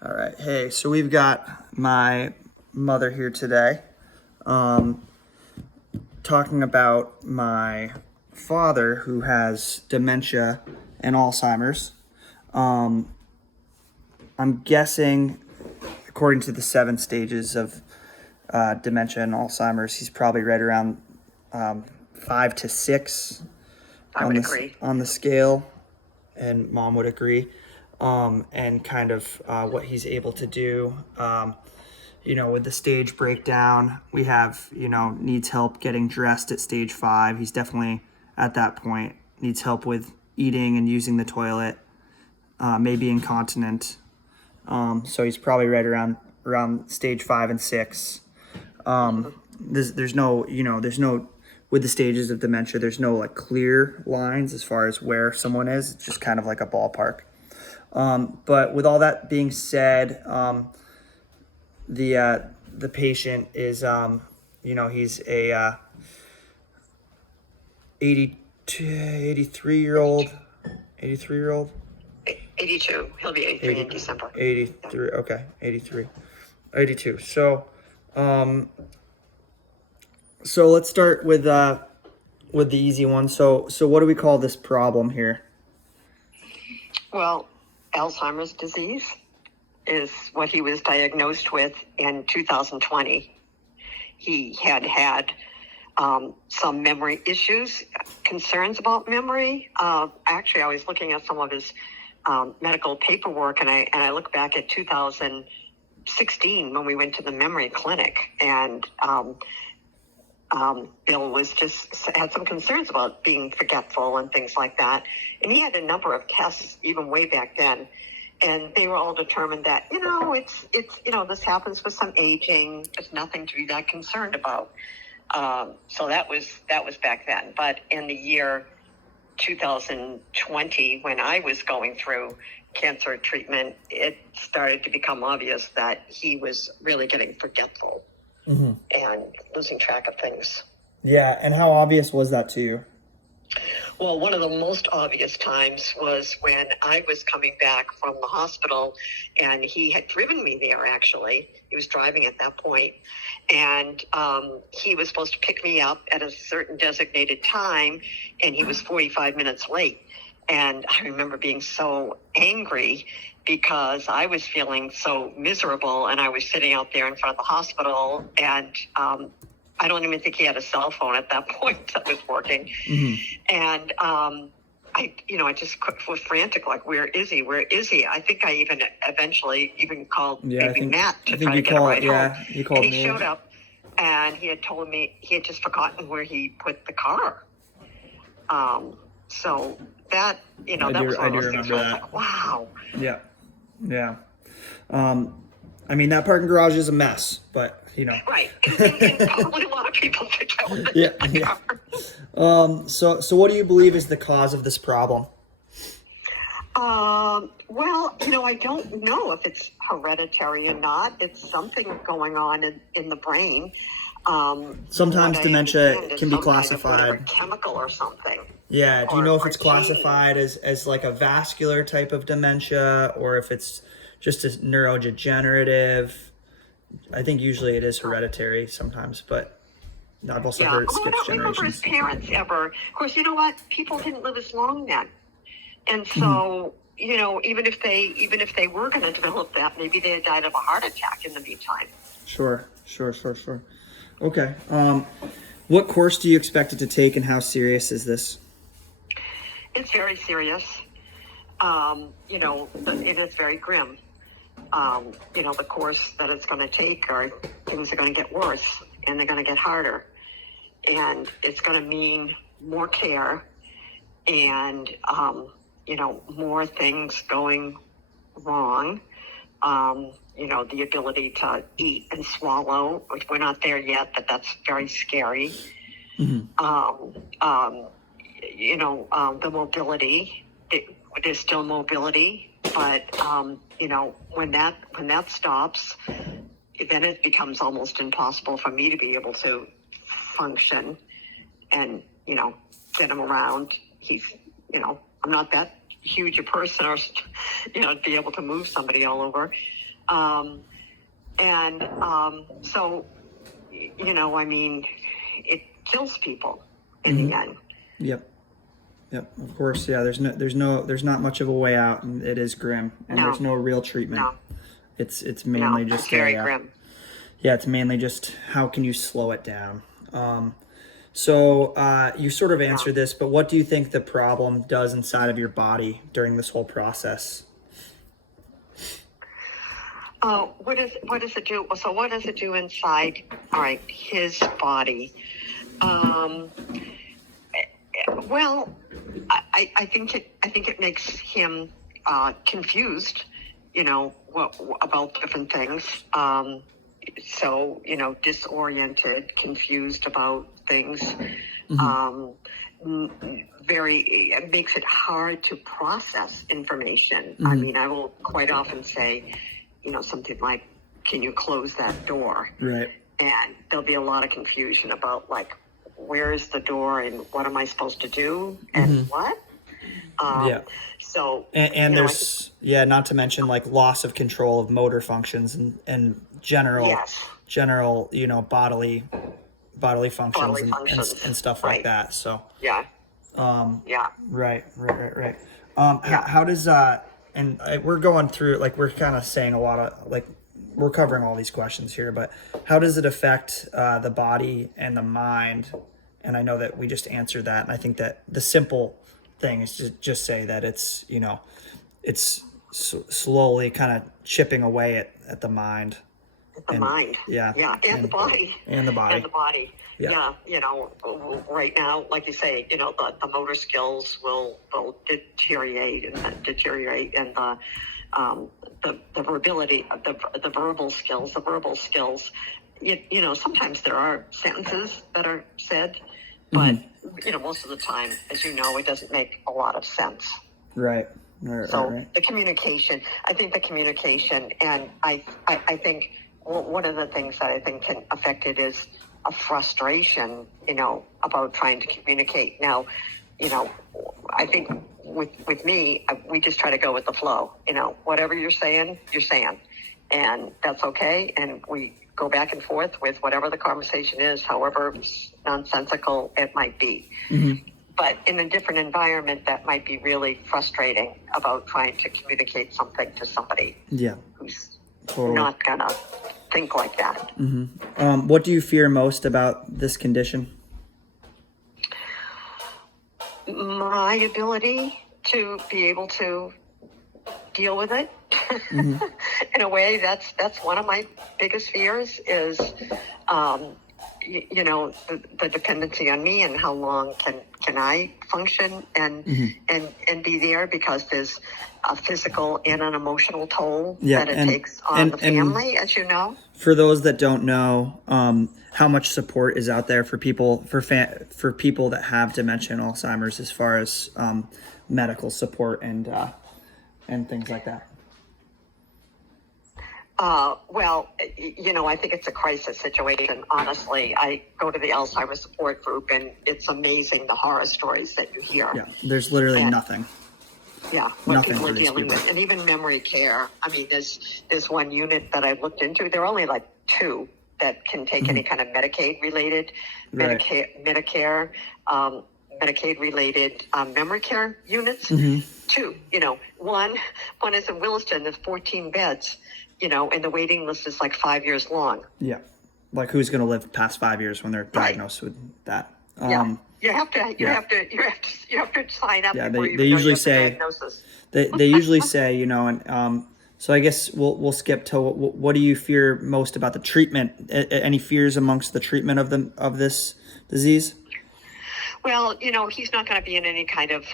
All right. Hey, so we've got my mother here today, talking about my father who has dementia and Alzheimer's. Um, I'm guessing, according to the 7 stages of dementia and Alzheimer's, he's probably right around 5 to 6 I would agree. on the scale, and mom would agree. And kind of what he's able to do. With the stage breakdown, we have, needs help getting dressed at stage 5. He's definitely at that point, needs help with eating and using the toilet, maybe incontinent. So he's probably right around stage 5 and 6. There's no, with the stages of dementia, there's no like clear lines as far as where someone is. It's just kind of like a ballpark. But with all that being said, the patient is, he's a 83-year-old, 83-year-old, 82. He'll be 83 in December. 83. Okay, 83, 82. So let's start with the easy one. So what do we call this problem here? Well, Alzheimer's disease is what he was diagnosed with in 2020. He had some memory issues, concerns about memory. Actually, I was looking at some of his medical paperwork, and I look back at 2016 when we went to the memory clinic, and Bill had some concerns about being forgetful and things like that. And he had a number of tests even way back then. And they were all determined that, it's this happens with some aging. It's nothing to be that concerned about. So that was back then. But in the year 2020, when I was going through cancer treatment, it started to become obvious that he was really getting forgetful. Mm-hmm. And losing track of things. Yeah, and how obvious was that to you? Well, one of the most obvious times was when I was coming back from the hospital, and he had driven me there, actually. He was driving at that point, and he was supposed to pick me up at a certain designated time, and he was 45 minutes late. And I remember being so angry because I was feeling so miserable, and I was sitting out there in front of the hospital, and I don't even think he had a cell phone at that point that was working. Mm-hmm. And I just was frantic, like, where is he? Where is he? I think I eventually called Matt to try to get a ride home. You called and he showed up, and he had told me he had just forgotten where he put the car. So that, that was one of those things where I was like, wow. Yeah. Yeah. I mean, that parking garage is a mess, but, Right. And probably a lot of people forget where they put the car. So what do you believe is the cause of this problem? Well, I don't know if it's hereditary or not. It's something going on in the brain. Sometimes dementia can be classified kind of chemical or something. Yeah. Do you know if it's classified as like a vascular type of dementia, or if it's just a neurodegenerative? I think usually it is hereditary sometimes, but I've also heard it skips generations. I don't remember his parents ever. Of course, you know what? People didn't live as long then. And so, even if they were going to develop that, maybe they had died of a heart attack in the meantime. Sure. Okay. What course do you expect it to take, and how serious is this? It's very serious. It is very grim. The course that it's going to take, things are going to get worse, and they're going to get harder. And it's going to mean more care and, more things going wrong. The ability to eat and swallow, which we're not there yet, but that's very scary. Mm-hmm. The mobility, there's still mobility, but, when that stops, then it becomes almost impossible for me to be able to function and, get him around. He's, I'm not that huge a person, or be able to move somebody all over. So, I mean, it kills people in the end. Yep. Yep. Of course. Yeah. There's not much of a way out, and it is grim, and there's no real treatment. No, It's mainly no, just it's very grim. Yeah, it's mainly just how can you slow it down. So you sort of answered this, but what do you think the problem does inside of your body during this whole process? What does it do? So what does it do inside? All right, his body. Well, I think it makes him confused, about different things. So disoriented, confused about things. It makes it hard to process information. I mean, I will quite often say, something like, "Can you close that door?" Right. And there'll be a lot of confusion about, like, where is the door and what am I supposed to do and what? Yeah. So And there's not to mention like loss of control of motor functions and general bodily functions and stuff like that. So yeah. right. How does we're going through, like, we're kind of saying a lot of, like, we're covering all these questions here, but how does it affect the body and the mind? And I know that we just answered that, and I think that the simple thing is to just say that it's slowly kind of chipping away at the mind. Mind. Yeah. And the body. And the body. Yeah. Right now, like you say, the motor skills will deteriorate, and the versatility, the verbal skills, sometimes there are sentences that are said, but most of the time, as you know, it doesn't make a lot of sense. Right. The communication, and I think one of the things that I think can affect it is a frustration, about trying to communicate. Now, I think with me, we just try to go with the flow. Whatever you're saying, and that's okay. And we go back and forth with whatever the conversation is, however nonsensical it might be. But in a different environment, that might be really frustrating about trying to communicate something to somebody who's not gonna think like that. What do you fear most about this condition? My ability to be able to deal with it. In a way, that's one of my biggest fears is, the dependency on me, and how long can I function and be there, because there's a physical and an emotional toll that it takes on the family, as you know. For those that don't know, how much support is out there for people for people that have dementia and Alzheimer's, as far as medical support and things like that? Well, I think it's a crisis situation. Honestly, I go to the Alzheimer's support group, and it's amazing the horror stories that you hear. Yeah, there's literally nothing. Yeah, what people are dealing with, and even memory care. I mean, there's one unit that I looked into. There are only like 2 that can take any kind of Medicaid-related, Medicare, Medicaid-related memory care units. 2, one is in Williston. There's 14 beds. And the waiting list is like 5 years long. Yeah. Like, who's going to live past 5 years when they're diagnosed with that? You have to sign up. Yeah, they usually say, they usually say, so I guess we'll skip to what do you fear most about the treatment? Any fears amongst the treatment of this disease? Well, he's not going to be in any kind of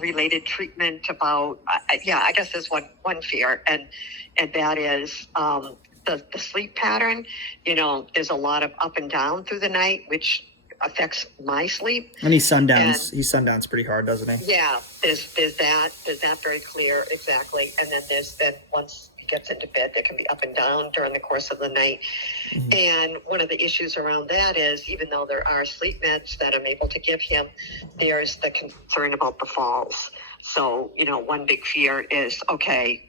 related treatment about, I guess there's one fear, and that is the sleep pattern. There's a lot of up and down through the night, which affects my sleep. And he sundowns pretty hard, doesn't he? Yeah, there's that very clear, exactly. And then once he gets into bed, there can be up and down during the course of the night. And one of the issues around that is, even though there are sleep meds that I'm able to give him, there's the concern about the falls. So, one big fear is, okay,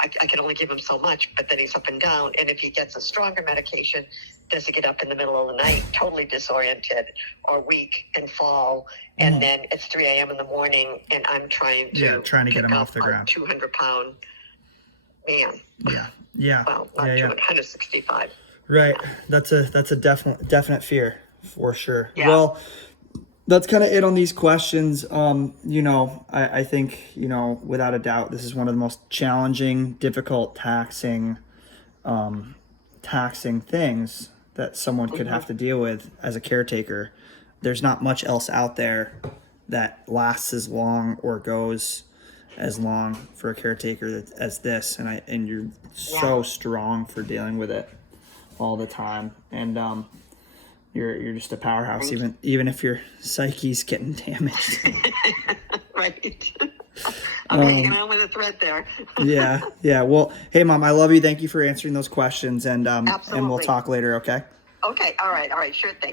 I can only give him so much, but then he's up and down. And if he gets a stronger medication, does he get up in the middle of the night, totally disoriented or weak and fall? And then it's 3 a.m. in the morning and I'm trying to get him off the ground. 200-pound man. Yeah. Well, not 200, 165. Right. That's a definite fear for sure. Yeah. Well, that's kind of it on these questions. I think, without a doubt, this is one of the most challenging, difficult, taxing things that someone could have to deal with as a caretaker. There's not much else out there that lasts as long or goes as long for a caretaker as this. And you're so strong for dealing with it all the time. And, you're just a powerhouse, even if your psyche's getting damaged. Right. I'm hanging on with a thread there. Yeah. Well, hey, Mom, I love you. Thank you for answering those questions, and we'll talk later. Okay. Okay. All right. Sure thing.